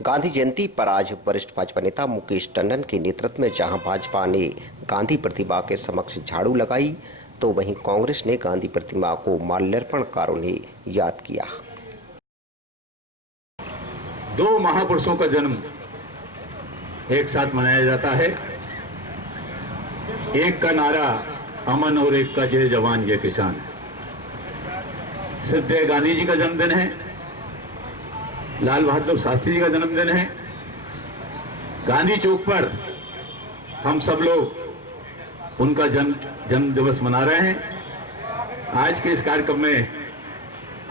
गांधी जयंती पर आज वरिष्ठ भाजपा नेता मुकेश टंडन के नेतृत्व में जहां भाजपा ने गांधी प्रतिमा के समक्ष झाड़ू लगाई, तो वहीं कांग्रेस ने गांधी प्रतिमा को माल्यार्पण कर उन्हें याद किया। दो महापुरुषों का जन्म एक साथ मनाया जाता है। एक का नारा अमन और एक का जय जवान जय किसान। श्रद्धेय गांधी जी का जन्मदिन है, लाल बहादुर शास्त्री जी का जन्मदिन है। गांधी चौक पर हम सब लोग उनका जन्म दिवस मना रहे हैं। आज के इस कार्यक्रम में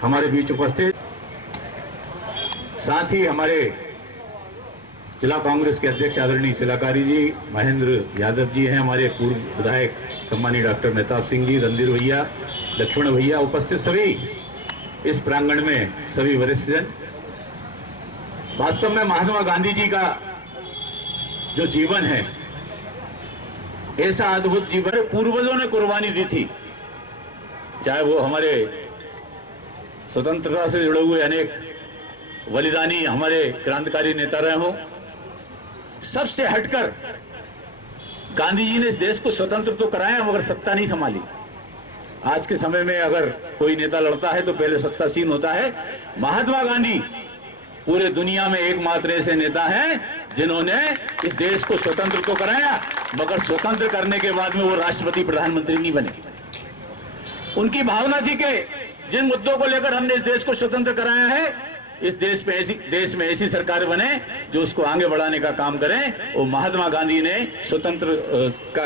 हमारे बीच उपस्थित साथ ही हमारे जिला कांग्रेस के अध्यक्ष आदरणीय शिलाकारी जी, महेंद्र यादव जी हैं, हमारे पूर्व विधायक सम्मानीय डॉक्टर मेहताब सिंह जी, रणधीर भैया, लक्ष्मण भैया, उपस्थित सभी इस प्रांगण में सभी वरिष्ठजन। वास्तव में महात्मा गांधी जी का जो जीवन है, ऐसा अद्भुत जीवन पूर्वजों ने कुर्बानी दी थी। चाहे वो हमारे स्वतंत्रता से जुड़े हुए अनेक बलिदानी हमारे क्रांतिकारी नेता रहे हों, सबसे हटकर गांधी जी ने इस देश को स्वतंत्र तो कराया मगर सत्ता नहीं संभाली। आज के समय में अगर कोई नेता लड़ता है तो पहले सत्तासीन होता है। महात्मा गांधी पूरे दुनिया में एकमात्र ऐसे नेता हैं जिन्होंने इस देश को स्वतंत्र तो कराया मगर स्वतंत्र करने के बाद में वो राष्ट्रपति प्रधानमंत्री नहीं बने। उनकी भावना थी कि जिन मुद्दों को लेकर हमने इस देश को स्वतंत्र कराया है, इस देश में ऐसी सरकार बने जो उसको आगे बढ़ाने का काम करें। और महात्मा गांधी ने स्वतंत्र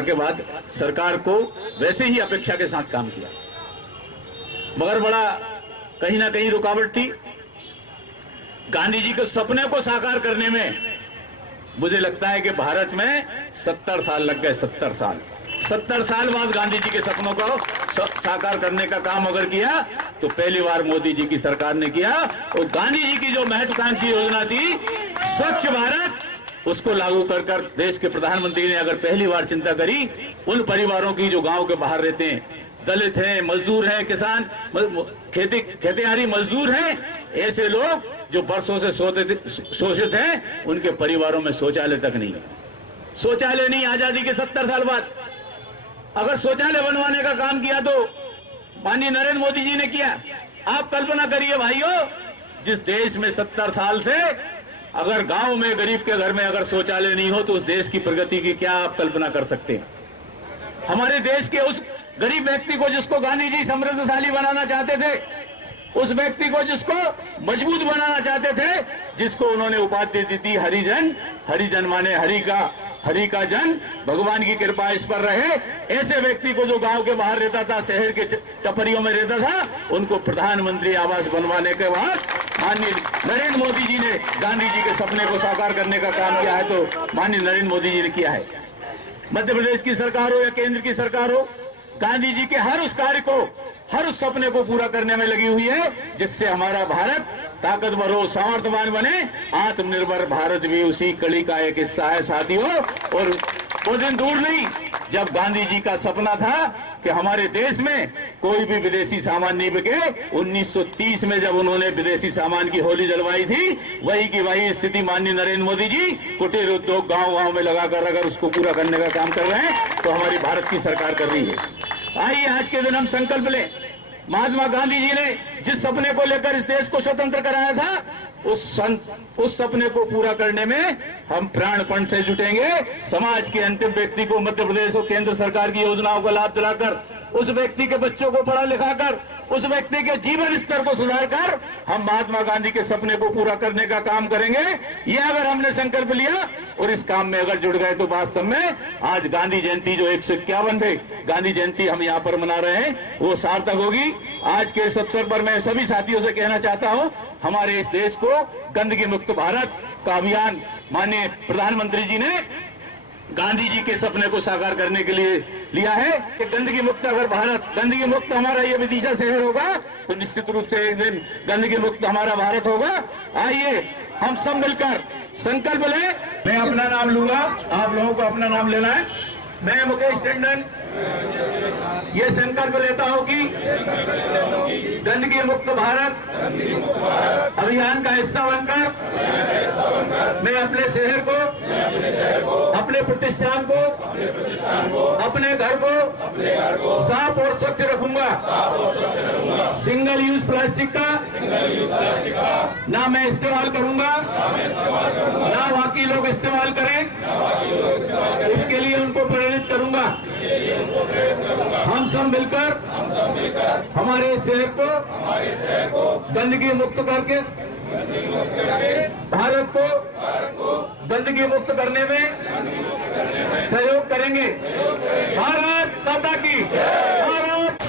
के बाद सरकार को वैसे ही अपेक्षा के साथ काम किया, मगर बड़ा कहीं ना कहीं रुकावट थी। गांधी जी के सपने को साकार करने में मुझे लगता है कि भारत में 70 साल लग गए। 70 साल बाद गांधी जी के सपनों को साकार करने का काम अगर किया तो पहली बार मोदी जी की सरकार ने किया। और गांधी जी की जो महत्वाकांक्षी योजना थी स्वच्छ भारत, उसको लागू कर देश के प्रधानमंत्री ने अगर पहली बार चिंता करी, उन परिवारों की जो गांव के बाहर रहते हैं, दलित हैं, मजदूर हैं, किसान, खेतीहारी मजदूर हैं, ऐसे लोग जो बरसों से शोषित हैं, उनके परिवारों में शौचालय तक नहीं है। शौचालय नहीं, आजादी के 70 साल बाद अगर शौचालय बनवाने का काम किया तो माननीय नरेंद्र मोदी जी ने किया। आप कल्पना करिए भाइयों, जिस देश में 70 साल से अगर गांव में गरीब के घर में अगर शौचालय नहीं हो तो उस देश की प्रगति की क्या आप कल्पना कर सकते हैं। हमारे देश के उस गरीब व्यक्ति को जिसको गांधी जी समृद्धशाली बनाना चाहते थे, उस व्यक्ति को जिसको मजबूत बनाना चाहते थे, जिसको उन्होंने उपाधि दी थी हरिजन। हरिजन माने हरि का जन, भगवान की कृपा इस पर रहे। ऐसे व्यक्ति को जो गांव के बाहर रहता था, शहर के टपरियों में रहता था, उनको प्रधानमंत्री आवास बनवाने के बाद माननीय नरेंद्र मोदी जी ने गांधी जी के सपने को साकार करने का काम किया है। तो माननीय नरेंद्र मोदी जी ने किया है। मध्य प्रदेश की सरकार हो या केंद्र की सरकार हो, गांधी जी के हर उस कार्य को, हर उस सपने को पूरा करने में लगी हुई है, जिससे हमारा भारत ताकतवर हो, सामर्थ्यवान बने। आत्मनिर्भर भारत भी उसी कड़ी का एक हिस्सा है साथियों। और वो दिन दूर नहीं जब गांधी जी का सपना था कि हमारे देश में कोई भी विदेशी सामान नहीं बिके। 1930 में जब उन्होंने विदेशी सामान की होली जलवाई थी, वही की वही स्थिति माननीय नरेंद्र मोदी जी कुटीर उद्योग गांव-गांव में लगाकर अगर उसको पूरा करने का काम कर रहे हैं, तो हमारी भारत की सरकार कर रही है। आइए आज के दिन हम संकल्प लें। महात्मा गांधी जी ने जिस सपने को लेकर इस देश को स्वतंत्र कराया था, उस सपने को पूरा करने में हम प्राणपण से जुटेंगे। समाज के अंतिम व्यक्ति को मध्य प्रदेश और केंद्र सरकार की योजनाओं का लाभ दिलाकर, उस व्यक्ति के बच्चों को पढ़ा लिखाकर, उस व्यक्ति के जीवन स्तर को सुधारकर हम महात्मा गांधी के सपने को पूरा करने का काम करेंगे। ये अगर हमने संकल्प लिया और इस काम में अगर जुड़ गए तो वास्तव में आज गांधी जयंती जो 151 गांधी जयंती हम यहाँ पर मना रहे हैं, वो सार्थक होगी। आज के इस अवसर पर मैं सभी साथियों से कहना चाहता हूँ, हमारे इस देश को गंदगी मुक्त भारत का अभियान माननीय प्रधानमंत्री जी ने गांधी जी के सपने को साकार करने के लिए लिया है कि गंदगी मुक्त अगर भारत, गंदगी मुक्त हमारा ये विदिशा शहर होगा तो निश्चित रूप से एक दिन गंदगी मुक्त हमारा भारत होगा। आइए हम सब मिलकर संकल्प लें। मैं अपना नाम लूंगा, आप लोगों को अपना नाम लेना है। मैं मुकेश टंडन ये संकल्प लेता हूं कि गंदगी मुक्त भारत अभियान का हिस्सा बनकर मैं अपने शहर को, अपने प्रतिष्ठान को, अपने घर को साफ और स्वच्छ रखूंगा। सिंगल यूज प्लास्टिक का ना मैं इस्तेमाल करूंगा, ना बाकी लोग इस्तेमाल करें, इसके लिए उनको प्रेरित करूंगा। हम सब मिलकर हमारे शहर को गंदगी मुक्त करके भारत को गंदगी मुक्त करने में सहयोग करेंगे। भारत माता की भारत।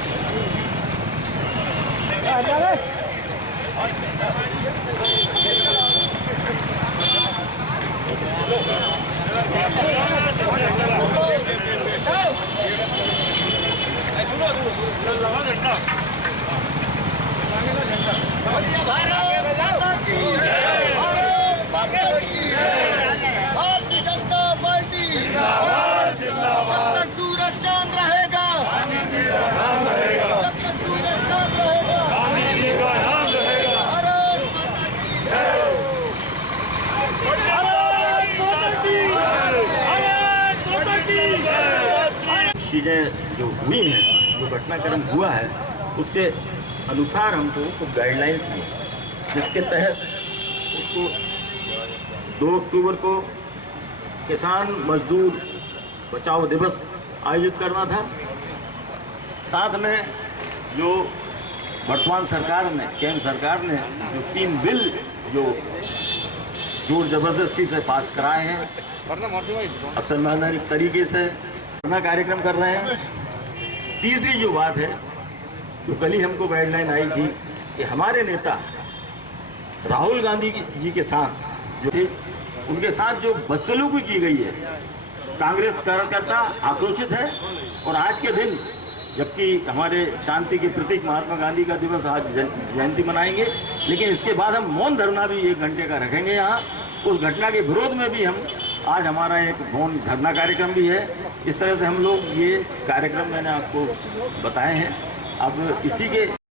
भारतीय जनता पार्टी जब तक सूरज चांद रहेगा, जब तक सूरज चांद रहेगा, चीज़ें जो हुई हैं, जो घटनाक्रम हुआ है, उसके अनुसार हमको कुछ गाइडलाइंस दी, जिसके तहत उसको 2 अक्टूबर को किसान मजदूर बचाओ दिवस आयोजित करना था। साथ में जो वर्तमान सरकार ने, केंद्र सरकार ने जो 3 बिल जो जोर जबरदस्ती से पास कराए हैं, असंवैधानिक तरीके से अपना कार्यक्रम कर रहे हैं। तीसरी जो बात है, तो कल ही हमको गाइडलाइन आई थी कि हमारे नेता राहुल गांधी जी के साथ जो थे, उनके साथ जो बदसलूकी की गई है, कांग्रेस कार्यकर्ता आक्रोशित है। और आज के दिन, जबकि हमारे शांति के प्रतीक महात्मा गांधी का दिवस आज जयंती मनाएंगे, लेकिन इसके बाद हम मौन धरना भी 1 घंटे का रखेंगे यहाँ। उस घटना के विरोध में भी हम आज हमारा एक मौन धरना कार्यक्रम भी है। इस तरह से हम लोग ये कार्यक्रम मैंने आपको बताए हैं। अब इसी के